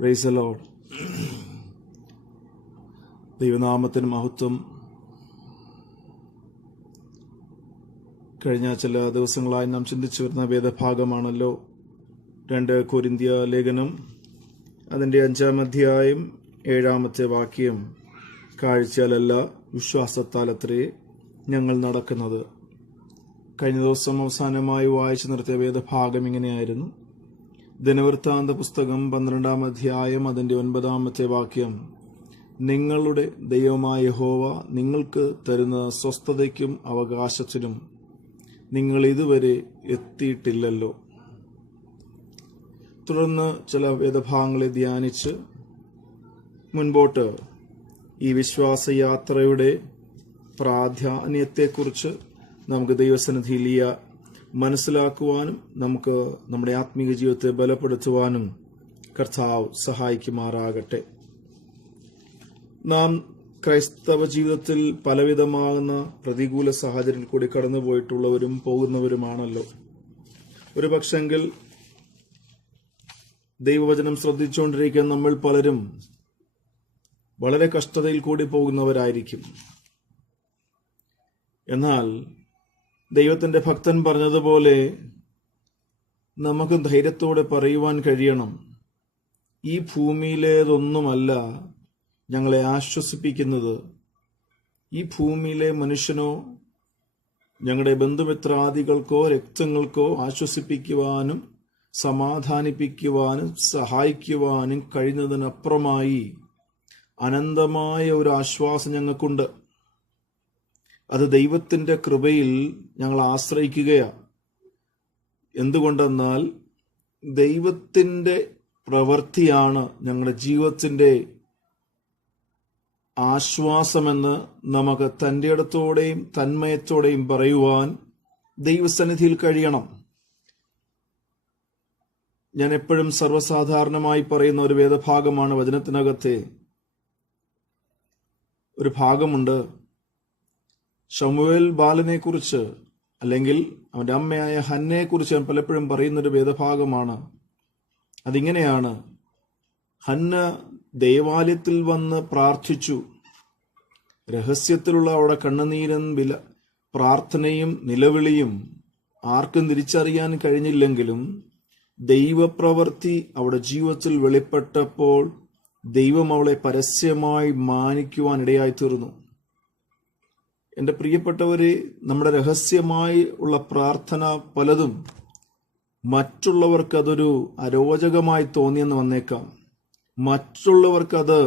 Price the Lord. ദൈവനാമത്തിന് മഹത്വം. കഴിഞ്ഞ ചില ദിവസങ്ങളായി നാം ചിന്തിച്ചു വരുന്ന വേദഭാഗമാണല്ലോ 2 കൊരിന്ത്യ ലേഖനം, അതിൻ്റെ 5-ാം അധ്യായം 7-ാമത്തെ വാക്യം. കാഴ്ചയാലല്ല വിശ്വാസത്താലത്രേ ഞങ്ങൾ നടക്കുന്നത്. കഴിഞ്ഞ ദിവസം അവസാനമായി വായിച്ചു നിർത്തിയ വേദഭാഗം ഇങ്ങനെയായിരുന്നു. ദിനവൃത്താന്ത പുസ്തകം 12-ാം അധ്യായം അതിൻ്റെ 9-ാമത്തെ വാക്യം. നിങ്ങളുടെ ദൈവമായ യഹോവ നിങ്ങൾക്ക് തരുന്ന സ്വസ്ഥതയ്ക്കും അവകാശത്തിനും നിങ്ങൾ ഇതുവരെ എത്തിയിട്ടില്ലല്ലോ. തുടർന്ന് ചില വേദഭാഗങ്ങളെ ധ്യാനിച്ച് മുൻപോട്ട് ഈ വിശ്വാസയാത്രയുടെ പ്രാധാന്യത്തെക്കുറിച്ച് നമുക്ക് ദൈവസന്നിധിയിൽ മനസ്സിലാക്കുവാനും നമുക്ക് നമ്മുടെ ആത്മീയ ജീവിതത്തെ ബലപ്പെടുത്തുവാനും കർത്താവ് സഹായിക്കുമാറാകട്ടെ. നാം ക്രൈസ്തവ ജീവിതത്തിൽ പലവിധമാകുന്ന പ്രതികൂല സാഹചര്യത്തിൽ കൂടി കടന്നുപോയിട്ടുള്ളവരും പോകുന്നവരുമാണല്ലോ. ഒരു പക്ഷെങ്കിൽ ദൈവവചനം ശ്രദ്ധിച്ചുകൊണ്ടിരിക്കുന്ന നമ്മൾ പലരും വളരെ കഷ്ടതയിൽ കൂടി പോകുന്നവരായിരിക്കും. എന്നാൽ ദൈവത്തിന്റെ ഭക്തൻ പറഞ്ഞതുപോലെ നമുക്ക് ധൈര്യത്തോടെ പറയുവാൻ കഴിയണം, ഈ ഭൂമിയിലേതൊന്നുമല്ല ഞങ്ങളെ ആശ്വസിപ്പിക്കുന്നത്. ഈ ഭൂമിയിലെ മനുഷ്യനോ ഞങ്ങളുടെ ബന്ധുമിത്രാദികൾക്കോ രക്തങ്ങൾക്കോ ആശ്വസിപ്പിക്കുവാനും സമാധാനിപ്പിക്കുവാനും സഹായിക്കുവാനും കഴിയുന്നതിനപ്പുറമായി അനന്തമായ ഒരു ആശ്വാസം ഞങ്ങൾക്കുണ്ട്. അത് ദൈവത്തിന്റെ കൃപയിൽ ഞങ്ങൾ ആശ്രയിക്കുകയാണ്. എന്തുകൊണ്ടെന്നാൽ ദൈവത്തിന്റെ പ്രവൃത്തിയാണ് ഞങ്ങളുടെ ജീവിതത്തിന്റെ ആശ്വാസമെന്ന് നമുക്ക് തൻ്റെ ഇടത്തോടെയും തന്മയത്തോടെയും പറയുവാൻ ദൈവസന്നിധിയിൽ കഴിയണം. ഞാൻ എപ്പോഴും സർവ്വസാധാരണമായി പറയുന്ന ഒരു വേദഭാഗമാണ്. വചനത്തിനകത്തെ ഒരു ഭാഗമുണ്ട്. ശമൂവേൽ ബാലനെ കുറിച്ച്, അല്ലെങ്കിൽ അവന്റെ അമ്മയായ ഹന്നയെ കുറിച്ച് ഞാൻ പലപ്പോഴും പറയുന്നൊരു വേദഭാഗമാണ്. അതിങ്ങനെയാണ്: ഹന്ന ദേവാലയത്തിൽ വന്ന് പ്രാർത്ഥിച്ചു. രഹസ്യത്തിലുള്ള അവിടെ കണ്ണുനീരും പ്രാർത്ഥനയും നിലവിളിയും ആർക്കും തിരിച്ചറിയാൻ കഴിഞ്ഞില്ലെങ്കിലും ദൈവപ്രവൃത്തി അവിടെ ജീവിതത്തിൽ വെളിപ്പെട്ടപ്പോൾ ദൈവം അവളെ പരസ്യമായി മാനിക്കുവാൻ ഇടയായി തീർന്നു. എൻ്റെ പ്രിയപ്പെട്ടവരെ, നമ്മുടെ രഹസ്യമായി ഉള്ള പ്രാർത്ഥന പലതും മറ്റുള്ളവർക്ക് അതൊരു അരോചകമായി തോന്നിയെന്ന് വന്നേക്കാം. മറ്റുള്ളവർക്കത്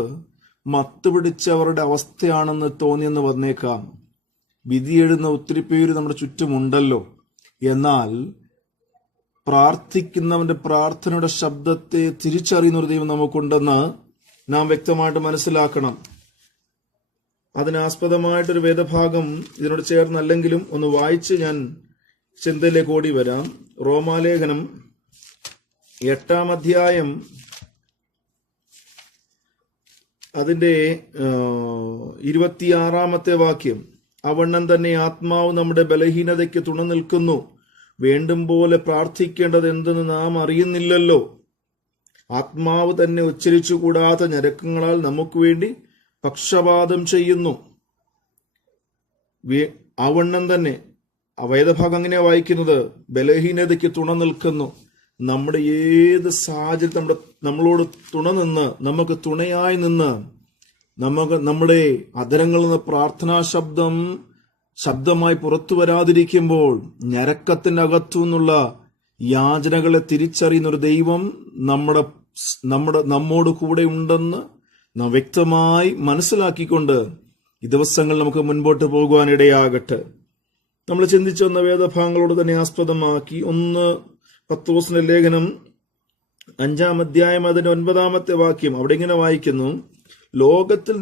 മത്തുപിടിച്ചവരുടെ അവസ്ഥയാണെന്ന് തോന്നിയെന്ന് വന്നേക്കാം. വിധി എഴുതുന്ന ഒത്തിരി പേര് നമ്മുടെ ചുറ്റുമുണ്ടല്ലോ. എന്നാൽ പ്രാർത്ഥിക്കുന്നവന്റെ പ്രാർത്ഥനയുടെ ശബ്ദത്തെ തിരിച്ചറിയുന്ന ഒരു ദൈവം നമുക്കുണ്ടെന്ന് നാം വ്യക്തമായിട്ട് മനസ്സിലാക്കണം. അതിനാസ്പദമായിട്ടൊരു വേദഭാഗം ഇതിനോട് ചേർന്നല്ലെങ്കിലും ഒന്ന് വായിച്ച് ഞാൻ ചിന്തയിലേക്ക് ഓടി വരാം. റോമാലേഖനം 8-ാം അധ്യായം അതിന്റെ 26-ാമത്തെ വാക്യം. അവണ്ണം തന്നെ ആത്മാവ് നമ്മുടെ ബലഹീനതയ്ക്ക് തുണ നിൽക്കുന്നു. വേണ്ടും പോലെ പ്രാർത്ഥിക്കേണ്ടത് എന്തെന്ന് നാം അറിയുന്നില്ലല്ലോ. ആത്മാവ് തന്നെ ഉച്ചരിച്ചുകൂടാത്ത ഞരക്കങ്ങളാൽ നമുക്ക് വേണ്ടി പക്ഷപാതം ചെയ്യുന്നു. അവണ്ണം തന്നെ വേദഭാഗം അങ്ങനെയാ വായിക്കുന്നത്. ബലഹീനതയ്ക്ക് തുണ നിൽക്കുന്നു. നമ്മുടെ ഏത് സാഹചര്യം നമ്മളോട് തുണ നിന്ന്, നമുക്ക് തുണയായി നിന്ന്, നമ്മുടെ അധരങ്ങളിൽ നിന്ന് പ്രാർത്ഥനാ ശബ്ദമായി പുറത്തു വരാതിരിക്കുമ്പോൾ ഞരക്കത്തിന്റെ അകത്തു നിന്നുള്ള യാചനകളെ തിരിച്ചറിയുന്ന ഒരു ദൈവം നമ്മോട് കൂടെ ഉണ്ടെന്ന് നാം വ്യക്തമായി മനസ്സിലാക്കിക്കൊണ്ട് ഈ ദിവസങ്ങൾ നമുക്ക് മുൻപോട്ട് പോകുവാനിടയാകട്ടെ. നമ്മൾ ചിന്തിച്ചു വന്ന വേദഭാഗങ്ങളോട് തന്നെ ആസ്പദമാക്കി 1 പത്രോസിന്റെ ലേഖനം 5-ാം അധ്യായം അതിന്റെ 9-ാമത്തെ വാക്യം. അവിടെ ഇങ്ങനെ വായിക്കുന്നു: ലോകത്തിൽ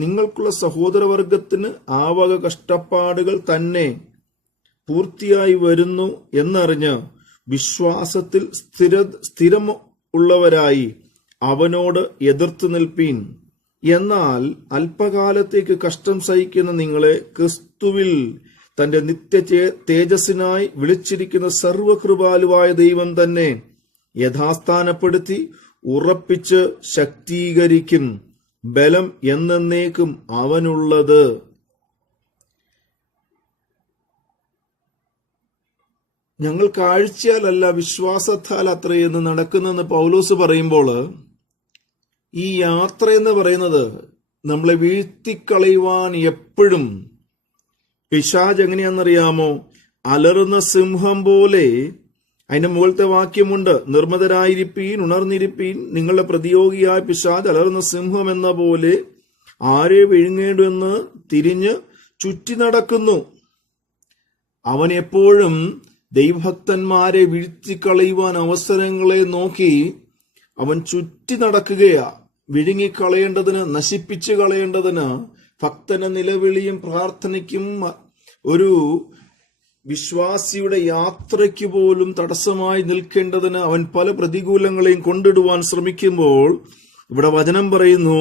നിങ്ങൾക്കുള്ള സഹോദരവർഗത്തിന് ആവക കഷ്ടപ്പാടുകൾ തന്നെ പൂർത്തിയായി വരുന്നു എന്നറിഞ്ഞ് വിശ്വാസത്തിൽ സ്ഥിരം ഉള്ളവരായി അവനോട് എതിർത്ത് നിൽപ്പീൻ. എന്നാൽ അല്പകാലത്തേക്ക് കഷ്ടം സഹിക്കുന്ന നിങ്ങളെ ക്രിസ്തുവിൽ തന്റെ നിത്യ തേജസ്സിനായി വിളിച്ചിരിക്കുന്ന സർവകൃപാലുവായ ദൈവം തന്നെ യഥാസ്ഥാനപ്പെടുത്തി ഉറപ്പിച്ച് ശക്തീകരിക്കും. ബലം എന്നേക്കും അവനുള്ളത്. ഞങ്ങൾ കാഴ്ചയാലല്ല വിശ്വാസത്താൽ അത്രയെന്ന് നടക്കുന്നെന്ന് പൗലോസ് പറയുമ്പോൾ, ഈ യാത്ര എന്ന് പറയുന്നത് നമ്മളെ വീഴ്ത്തിക്കളയുവാൻ എപ്പോഴും പിശാച് എങ്ങനെയാണെന്നറിയാമോ? അലറുന്ന സിംഹം പോലെ. അതിന്റെ മുകളിലത്തെ വാക്യമുണ്ട്, നിർമ്മതരായിരിപ്പീൻ, ഉണർന്നിരിപ്പീൻ, നിങ്ങളുടെ പ്രതിയോഗിയായ പിശാച് അലറുന്ന സിംഹം എന്ന പോലെ ആരെ വിഴുങ്ങേണ്ടു എന്ന് തിരിഞ്ഞ് ചുറ്റി നടക്കുന്നു. അവൻ എപ്പോഴും ദൈവഭക്തന്മാരെ വീഴ്ത്തിക്കളയുവാൻ അവസരങ്ങളെ നോക്കി അവൻ ചുറ്റി നടക്കുകയാ. വിഴുങ്ങിക്കളയേണ്ടതിന്, നശിപ്പിച്ചു കളയേണ്ടതിന്, ഭക്തന്റെ നിലവിളിയും പ്രാർത്ഥനയ്ക്കും ഒരു വിശ്വാസിയുടെ യാത്രയ്ക്ക് പോലും തടസ്സമായി നിൽക്കേണ്ടതിന് അവൻ പല പ്രതികൂലങ്ങളെയും കൊണ്ടിടുവാൻ ശ്രമിക്കുമ്പോൾ ഇവിടെ വചനം പറയുന്നു,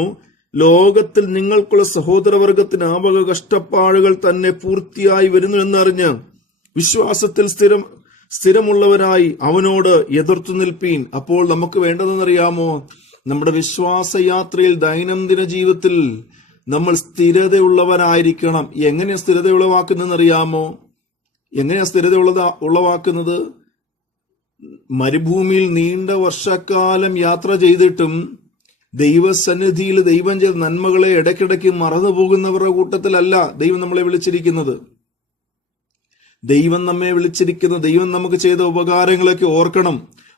ലോകത്തിൽ നിങ്ങൾക്കുള്ള സഹോദരവർഗത്തിന് ആവക കഷ്ടപ്പാടുകൾ തന്നെ പൂർത്തിയായി വരുന്നു എന്നറിഞ്ഞ് വിശ്വാസത്തിൽ സ്ഥിരമുള്ളവരായി അവനോട് എതിർത്തു നിൽപ്പീൻ. അപ്പോൾ നമുക്ക് വേണ്ടതെന്നറിയാമോ? നമ്മുടെ വിശ്വാസയാത്രയിൽ, ദൈനംദിന ജീവിതത്തിൽ നമ്മൾ സ്ഥിരതയുള്ളവരായിരിക്കണം. എങ്ങനെയാ സ്ഥിരത ഉളവാക്കുന്നതെന്നറിയാമോ? എങ്ങനെയാ സ്ഥിരത ഉളവാക്കുന്നത്? മരുഭൂമിയിൽ നീണ്ട വർഷക്കാലം യാത്ര ചെയ്തിട്ടും ദൈവസന്നിധിയിൽ ദൈവം ചെയ്ത നന്മകളെ ഇടയ്ക്കിടയ്ക്ക് മറന്നു പോകുന്നവരുടെ കൂട്ടത്തിലല്ല ദൈവം നമ്മളെ വിളിച്ചിരിക്കുന്നത്. ദൈവം നമ്മെ വിളിച്ചിരിക്കുന്ന, ദൈവം നമുക്ക് ചെയ്ത ഉപകാരങ്ങളൊക്കെ ഓർക്കണം.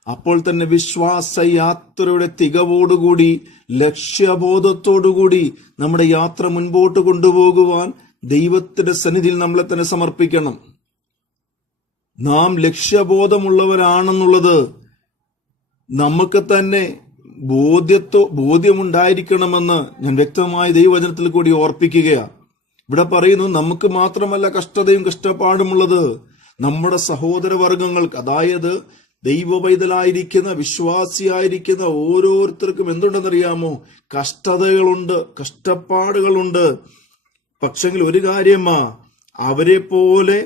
അപ്പോൾ തന്നെ വിശ്വാസയാത്രയുടെ തികവോടുകൂടി, ലക്ഷ്യബോധത്തോടുകൂടി നമ്മുടെ യാത്ര മുൻപോട്ട് കൊണ്ടുപോകുവാൻ ദൈവത്തിന്റെ സന്നിധിയിൽ നമ്മളെ തന്നെ സമർപ്പിക്കണം. നാം ലക്ഷ്യബോധമുള്ളവരാണെന്നുള്ളത് നമുക്ക് തന്നെ ബോധ്യമുണ്ടായിരിക്കണമെന്ന് ഞാൻ വ്യക്തമായി ദൈവവചനത്തിൽ കൂടി ഓർപ്പിക്കുകയാണ്. ഇവിടെ പറയുന്നു, നമുക്ക് മാത്രമല്ല കഷ്ടതയും കഷ്ടപ്പാടുമുള്ളത്, നമ്മുടെ സഹോദരവർഗങ്ങൾക്ക്, അതായത് ദൈവപൈതലായിരിക്കുന്ന, വിശ്വാസിയായിരിക്കുന്ന ഓരോരുത്തർക്കും എന്തുണ്ടെന്നറിയാമോ? കഷ്ടതകളുണ്ട്, കഷ്ടപ്പാടുകളുണ്ട്. പക്ഷെങ്കിൽ ഒരു കാര്യമാ, അവരെ പോലെ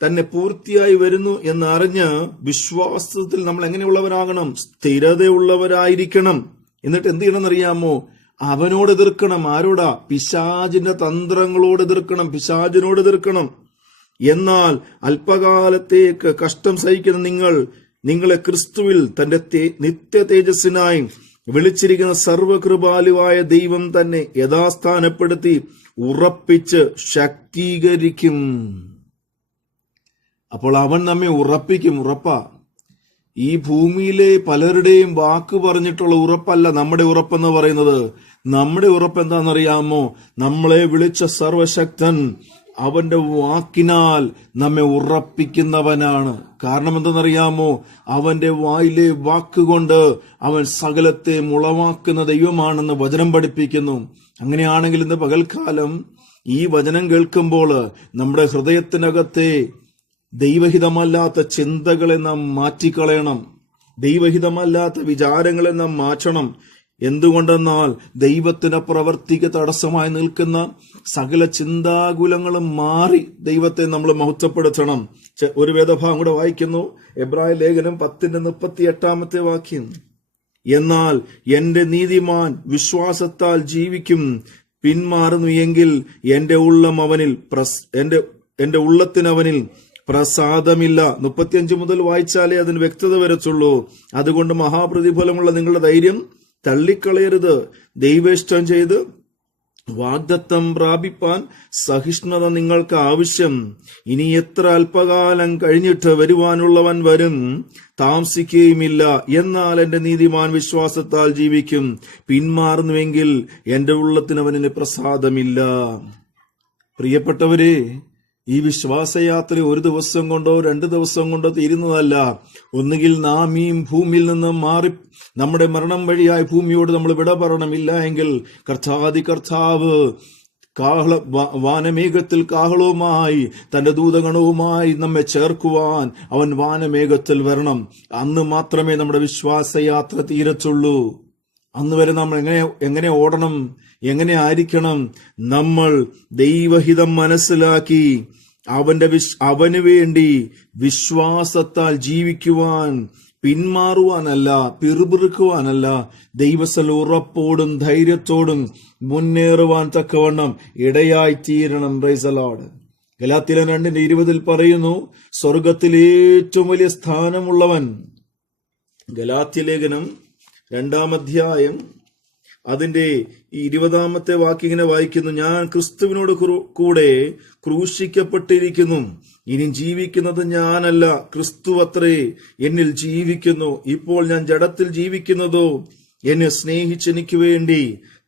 തന്നെ പൂർത്തിയായി വരുന്നു എന്നറിഞ്ഞ് വിശ്വാസത്തിൽ നമ്മൾ എങ്ങനെയുള്ളവരാകണം? സ്ഥിരതയുള്ളവരായിരിക്കണം. എന്നിട്ട് എന്ത് ചെയ്യണമെന്നറിയാമോ? അവനോട് എതിർക്കണം. ആരോടാ? പിശാചിന്റെ തന്ത്രങ്ങളോട് എതിർക്കണം, പിശാചിനോട് എതിർക്കണം. എന്നാൽ അല്പകാലത്തേക്ക് കഷ്ടം സഹിക്കുന്ന നിങ്ങളെ ക്രിസ്തുവിൽ തന്റെ നിത്യ തേജസ്സിനായി വിളിച്ചിരിക്കുന്ന സർവകൃപാലുവായ ദൈവം തന്നെ യഥാസ്ഥാനപ്പെടുത്തി ഉറപ്പിച്ച് ശക്തീകരിക്കും. അപ്പോൾ അവൻ നമ്മെ ഉറപ്പിക്കും. ഉറപ്പാ. ഈ ഭൂമിയിലെ പലരുടെയും വാക്ക് പറഞ്ഞിട്ടുള്ള ഉറപ്പല്ല നമ്മുടെ ഉറപ്പെന്ന് പറയുന്നത്. നമ്മുടെ ഉറപ്പ് എന്താണെന്നറിയാമോ? നമ്മളെ വിളിച്ച സർവശക്തൻ അവന്റെ വാക്കിനാൽ നമ്മെ ഉറപ്പിക്കുന്നവനാണ്. കാരണം എന്തെന്നറിയാമോ? അവന്റെ വായിലെ വാക്കുകൊണ്ട് അവൻ സകലത്തെ ഉളവാക്കുന്ന ദൈവമാണെന്ന് വചനം പഠിപ്പിക്കുന്നു. അങ്ങനെയാണെങ്കിൽ ഇന്ന് പകൽക്കാലം ഈ വചനം കേൾക്കുമ്പോൾ നമ്മുടെ ഹൃദയത്തിനകത്തെ ദൈവഹിതമല്ലാത്ത ചിന്തകളെ നാം മാറ്റിക്കളയണം. ദൈവഹിതമല്ലാത്ത വിചാരങ്ങളെ നാം മാറ്റണം. എന്തുകൊണ്ടെന്നാൽ ദൈവത്തിന്റെ പ്രവർത്തിക്ക് തടസ്സമായി നിൽക്കുന്ന സകല ചിന്താകുലങ്ങളും മാറി ദൈവത്തെ നമ്മൾ മഹത്വപ്പെടുത്തണം. ഒരു വേദഭാഗം കൂടെ വായിക്കുന്നു, എബ്രായ ലേഖനം 10:38 വാക്യം. എന്നാൽ എന്റെ നീതിമാൻ വിശ്വാസത്താൽ ജീവിക്കും, പിന്മാറുന്നു എങ്കിൽ എന്റെ ഉള്ളത്തിനവനിൽ പ്രസാദമില്ല. 35 മുതൽ വായിച്ചാലേ അതിന് വ്യക്തത വരച്ചുള്ളൂ. അതുകൊണ്ട് മഹാപ്രതിഫലമുള്ള നിങ്ങളുടെ ധൈര്യം തള്ളിക്കളയരുത്. ദൈവേഷ്ടം ചെയ്ത് വാഗ്ദത്തം പ്രാപിപ്പാൻ സഹിഷ്ണുത നിങ്ങൾക്ക് ആവശ്യം. ഇനി എത്ര അല്പകാലം കഴിഞ്ഞിട്ട് വരുവാനുള്ളവൻ വരും, താമസിക്കുകയുമില്ല. എന്നാൽ എന്റെ നീതിമാൻ വിശ്വാസത്താൽ ജീവിക്കും, പിന്മാറുന്നുവെങ്കിൽ എന്റെ ഉള്ളത്തിനവന് പ്രസാദമില്ല. പ്രിയപ്പെട്ടവരെ, ഈ വിശ്വാസയാത്ര ഒരു ദിവസം കൊണ്ടോ 2 ദിവസം കൊണ്ടോ തീരുന്നതല്ല. ഒന്നുകിൽ നാം ഈ ഭൂമിയിൽ നിന്ന് മാറി നമ്മുടെ മരണം വഴിയായി ഭൂമിയോട് നമ്മൾ വിട പറയണമില്ല എങ്കിൽ കർത്താവ് വാനമേഘത്തിൽ കാഹളവുമായി തന്റെ ദൂതഗണവുമായി നമ്മെ ചേർക്കുവാൻ അവൻ വാനമേഘത്തിൽ വരണം. അന്ന് മാത്രമേ നമ്മുടെ വിശ്വാസയാത്ര തീരത്തുള്ളൂ. അന്ന് വരെ നമ്മൾ എങ്ങനെ ഓടണം, എങ്ങനെ ആയിരിക്കണം? നമ്മൾ ദൈവഹിതം മനസ്സിലാക്കി അവന് വേണ്ടി വിശ്വാസത്താൽ ജീവിക്കുവാൻ പിന്മാറുവാനല്ല, പിറുപിറുക്കുവാനല്ല, ദൈവസ്ഥല ഉറപ്പോടും ധൈര്യത്തോടും മുന്നേറുവാൻ തക്കവണ്ണം ഇടയായിത്തീരണം. Praise the lord. ഗലാത്യർ 2:20 പറയുന്നു, സ്വർഗത്തിൽ ഏറ്റവും വലിയ സ്ഥാനമുള്ളവൻ. ഗലാത്യ ലേഖനം 2-ാം അധ്യായം അതിന്റെ 20-ാമത്തെ വാക്യം വായിക്കുന്നു, ഞാൻ ക്രിസ്തുവിനോട് കൂടെ ക്രൂശിക്കപ്പെട്ടിരിക്കുന്നു, ഇനി ജീവിക്കുന്നത് ഞാനല്ല, ക്രിസ്തു അത്രേ എന്നിൽ ജീവിക്കുന്നു. ഇപ്പോൾ ഞാൻ ജഡത്തിൽ ജീവിക്കുന്നതോ എന്നെ സ്നേഹിച്ച് എനിക്ക് വേണ്ടി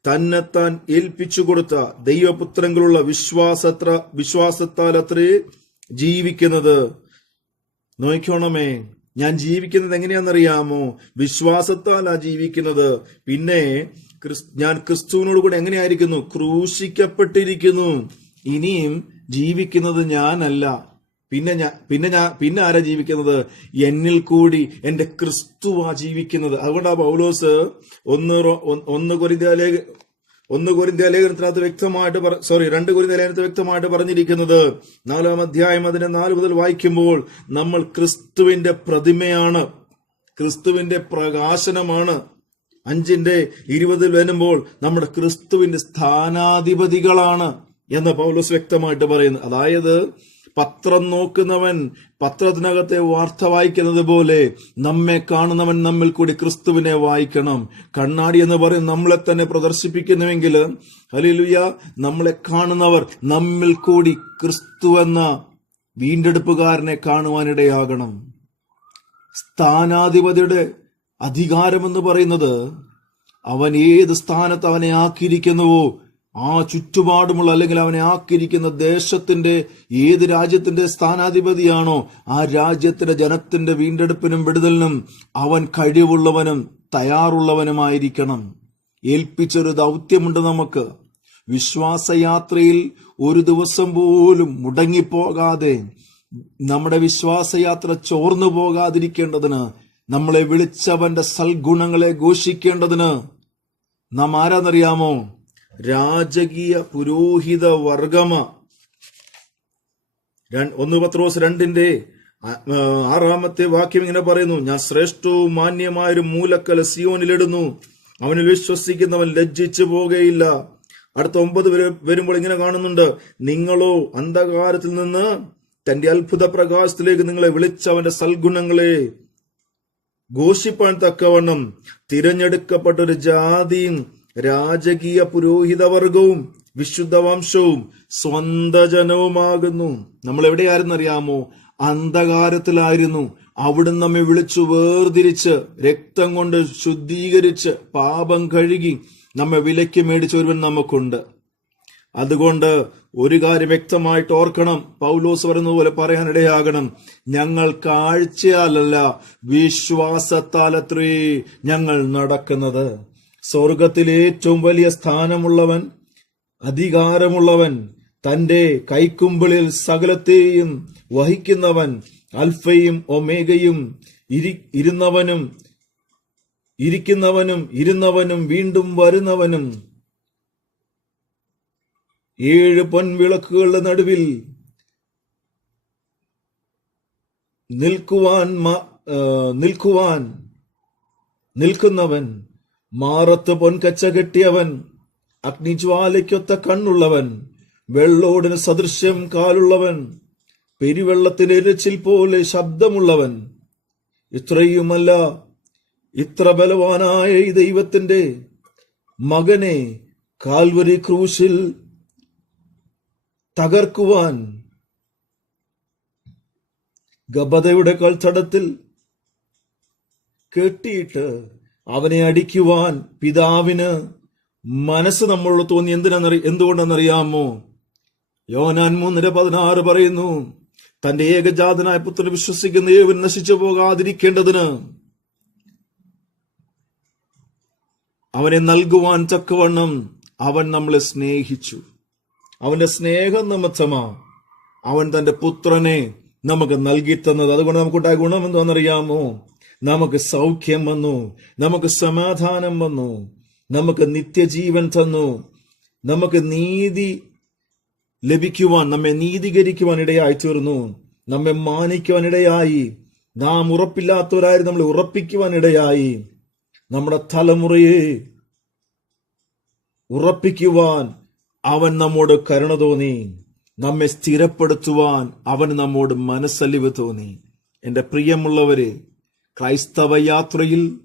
തന്നെത്താൻ ഏൽപ്പിച്ചു കൊടുത്ത ദൈവപുത്രങ്ങളുള്ള വിശ്വാസത്താൽ അത്രേ ജീവിക്കുന്നത്. നോക്കണമേ, ഞാൻ ജീവിക്കുന്നത് എങ്ങനെയാണെന്നറിയാമോ? വിശ്വാസത്താലാ ജീവിക്കുന്നത്. പിന്നെ ഞാൻ ക്രിസ്തുവിനോട് കൂടെ എങ്ങനെയായിരിക്കുന്നു? ക്രൂശിക്കപ്പെട്ടിരിക്കുന്നു. ഇനിയും ജീവിക്കുന്നത് ഞാനല്ല, പിന്നെ ആരാ ജീവിക്കുന്നത്? എന്നിൽ കൂടി എന്റെ ക്രിസ്തുവാ ജീവിക്കുന്നത്. അതുകൊണ്ടാ പൗലോസ് ഒന്ന് കൊരിന്ത്യ ലേഖനത്തിനകത്ത് വ്യക്തമായിട്ട് പറഞ്ഞിരിക്കുന്നത്, 4-ാം അധ്യായം അതിന്റെ 4 മുതൽ വായിക്കുമ്പോൾ, നമ്മൾ ക്രിസ്തുവിന്റെ പ്രതിമയാണ്, ക്രിസ്തുവിന്റെ പ്രകാശനമാണ്. 5:20 വരുമ്പോൾ നമ്മുടെ ക്രിസ്തുവിന്റെ സ്ഥാനാധിപതികളാണ് എന്ന് പൗലോസ് വ്യക്തമായിട്ട് പറയുന്നു. അതായത് പത്രം നോക്കുന്നവൻ പത്രത്തിനകത്തെ വാർത്ത വായിക്കുന്നത് പോലെ നമ്മെ കാണുന്നവൻ നമ്മിൽ കൂടി ക്രിസ്തുവിനെ വായിക്കണം. കണ്ണാടി എന്ന് പറയും നമ്മളെ തന്നെ പ്രദർശിപ്പിക്കുന്നുവെങ്കിൽ, ഹല്ലേലൂയ, നമ്മളെ കാണുന്നവർ നമ്മിൽ കൂടി ക്രിസ്തു എന്ന വീണ്ടെടുപ്പുകാരനെ കാണുവാനിടയാകണം. സ്ഥാനാധിപതിയുടെ അധികാരമെന്ന് പറയുന്നത് അവൻ ഏത് സ്ഥാനത്ത് അവനെ ആക്കിയിരിക്കുന്നുവോ ആ ചുറ്റുപാടുമുള്ള, അല്ലെങ്കിൽ അവനെ ആക്കിയിരിക്കുന്ന ദേശത്തിന്റെ, ഏത് രാജ്യത്തിന്റെ സ്ഥാനാധിപതിയാണോ ആ രാജ്യത്തിന്റെ ജനത്തിന്റെ വീണ്ടെടുപ്പിനും വിടുതലിനും അവൻ കഴിവുള്ളവനും തയ്യാറുള്ളവനുമായിരിക്കണം. ഏൽപ്പിച്ചൊരു ദൗത്യമുണ്ട് നമുക്ക്. വിശ്വാസയാത്രയിൽ ഒരു ദിവസം പോലും മുടങ്ങിപ്പോകാതെ, നമ്മുടെ വിശ്വാസയാത്ര ചോർന്നു പോകാതിരിക്കേണ്ടതിന്, നമ്മളെ വിളിച്ചവന്റെ സൽഗുണങ്ങളെ ഘോഷിക്കേണ്ടതിന് നാം ആരാന്നറിയാമോ? രാജകീയ പുരോഹിത വർഗമ. 1 പത്രോസ് 2:6 വാക്യം ഇങ്ങനെ പറയുന്നു, ഞാൻ ശ്രേഷ്ഠവും മാന്യമായൊരു മൂലക്കല സിയോനിലിടുന്നു, അവനിൽ വിശ്വസിക്കുന്നവൻ ലജ്ജിച്ചു പോകുകയില്ല. അടുത്ത 9 വരുമ്പോൾ ഇങ്ങനെ കാണുന്നുണ്ട്, നിങ്ങളോ അന്ധകാരത്തിൽ നിന്ന് തന്റെ അത്ഭുത പ്രകാശത്തിലേക്ക് നിങ്ങളെ വിളിച്ചവന്റെ സൽഗുണങ്ങളെ ഘോഷിപ്പാൻ തക്കവണ്ണം തിരഞ്ഞെടുക്കപ്പെട്ടൊരു ജാതിയും രാജകീയ പുരോഹിതവർഗവും വിശുദ്ധ വംശവും സ്വന്ത ജനവുമാകുന്നു. നമ്മൾ എവിടെയായിരുന്നറിയാമോ? അന്ധകാരത്തിലായിരുന്നു. അവിടുന്ന് നമ്മെ വിളിച്ചു വേർതിരിച്ച് രക്തം കൊണ്ട് ശുദ്ധീകരിച്ച് പാപം കഴുകി നമ്മെ വിലയ്ക്ക് മേടിച്ച ഒരുവൻ നമുക്കുണ്ട്. അതുകൊണ്ട് ഒരു കാര്യം വ്യക്തമായിട്ട് ഓർക്കണം, പൗലോസ് പറയുന്നത് പോലെ പറയാനിടയാകണം, ഞങ്ങൾ കാഴ്ചയാലല്ല വിശ്വാസത്താലത്രേ ഞങ്ങൾ നടക്കുന്നത്. സ്വർഗത്തിൽ ഏറ്റവും വലിയ സ്ഥാനമുള്ളവൻ, അധികാരമുള്ളവൻ, തന്റെ കൈക്കുമ്പിളിൽ സകലത്തെയും വഹിക്കുന്നവൻ, അൽഫയും ഒമേഗയും, ഇരുന്നവനും വീണ്ടും വരുന്നവനും, 7 പൊൻവിളക്കുകളുടെ നടുവിൽ നിൽക്കുന്നവൻ, മാറത്ത് പൊൻകച്ച കെട്ടിയവൻ, അഗ്നിജ്വാലയ്ക്കൊത്ത കണ്ണുള്ളവൻ, വെള്ളോടിന് സദൃശ്യം കാലുള്ളവൻ, പെരുവെള്ളത്തിന്റെ ഇരച്ചിൽ പോലെ ശബ്ദമുള്ളവൻ, ഇത്രയുമല്ല, ഇത്ര ബലവാനായ ഈ ദൈവത്തിന്റെ മകനെ കാൽവരി ക്രൂശിൽ തകർക്കുവാൻ ഗബദയുടെ കൽത്തടത്തിൽ കെട്ടിയിട്ട് അവനെ അടിക്കുവാൻ പിതാവിന് മനസ്സ് നമ്മളോട് തോന്നി. എന്തുകൊണ്ടെന്നറിയാമോ? യോഹന്നാൻ 3:16 പറയുന്നു, തന്റെ ഏകജാതനായ പുത്രനെ വിശ്വസിക്കുന്ന ഏവനും നശിച്ചു പോകാതിരിക്കേണ്ടതിന് അവനെ നൽകുവാൻ തക്കവണ്ണം അവൻ നമ്മളെ സ്നേഹിച്ചു. അവന്റെ സ്നേഹം നിമിത്തമാ അവൻ തന്റെ പുത്രനെ നമുക്ക് നൽകി തന്നത്. അതുകൊണ്ട് നമുക്കുണ്ടായ ഗുണം എന്താണെന്നറിയാമോ? നമുക്ക് സൗഖ്യം വന്നു, നമുക്ക് സമാധാനം വന്നു, നമുക്ക് നിത്യജീവൻ തന്നു, നമുക്ക് നീതി ലഭിക്കുവാൻ, നമ്മെ നീതീകരിക്കുവാൻ ഇടയായി തീർന്നു, നമ്മെ മാനിക്കുവാൻ ഇടയായി, നാം ഉറപ്പില്ലാത്തവരായി നമ്മളെ ഉറപ്പിക്കുവാനിടയായി. നമ്മുടെ തലമുറയെ ഉറപ്പിക്കുവാൻ അവൻ നമ്മോട് കരുണ തോന്നി. നമ്മെ സ്ഥിരപ്പെടുത്തുവാൻ അവൻ നമ്മോട് മനസ്സലിവ് തോന്നി. എന്റെ പ്രിയമുള്ളവരെ, ക്രൈസ്തവ യാത്രയിൽ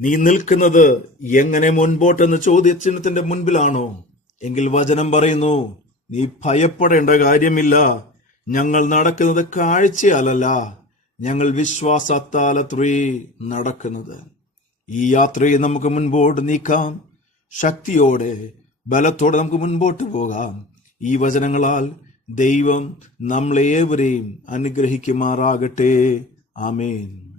നീ നിൽക്കുന്നത് എങ്ങനെ മുൻപോട്ടെന്ന് ചോദ്യചിഹ്നത്തിന്റെ മുൻപിലാണോ? എങ്കിൽ വചനം പറയുന്നു, നീ ഭയപ്പെടേണ്ട കാര്യമില്ല. ഞങ്ങൾ നടക്കുന്നത് കാഴ്ചയാലല്ല, ഞങ്ങൾ വിശ്വാസത്താലത്രേ നടക്കുന്നത്. ഈ യാത്രയെ നമുക്ക് മുൻപോട്ട് നീക്കാം. ശക്തിയോടെ, ബലത്തോടെ നമുക്ക് മുൻപോട്ട് പോകാം. ഈ വചനങ്ങളാൽ ദൈവം നമ്മളെ ഏവരെയും അനുഗ്രഹിക്കുമാറാകട്ടെ. ആമേൻ.